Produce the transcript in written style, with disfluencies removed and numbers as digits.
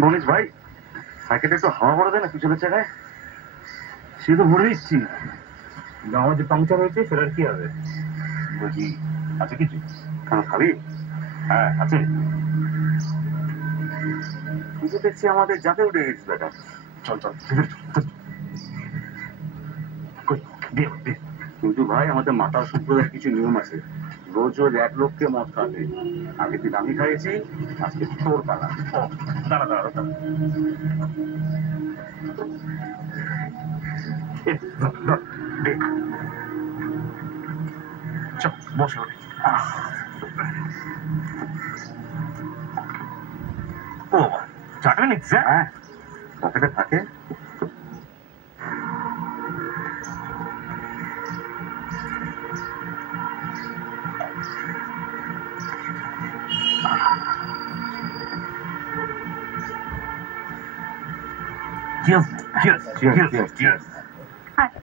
বলিস ভাই, সাইকেলটা একটু হাওয়া ভরে দেয় না পিছনের চাকায়। সে তো ভরে দিচ্ছি, আমার যে পাংচার হয়েছে সেটার কি হবে? বলছি, আছে কিছু? কেন খাবি? হ্যাঁ আছে। তুই তো দেখছি আমাদের যাতে উঠে গেছিস বেটা। চল চল ভিতরে চল, কই দে দে। কিন্তু ভাই আমাদের মাতাল সম্প্রদায়ের কিছু নিয়ম আছে। রোজ রোজ এক লোককে মদ খাওয়াতে। আগের দিন আমি খাইয়েছি, আজকে তোর পালা। ও দাঁড়া দাঁড়া দাঁড়া, এ, ধর, ধর, দে। চল বসে ওঠে। ও বাবা, চাটবে নিচ্ছে? হ্যাঁ, পকেটে থাকে। Cheers, cheers, Cheers, cheers, cheers, cheers.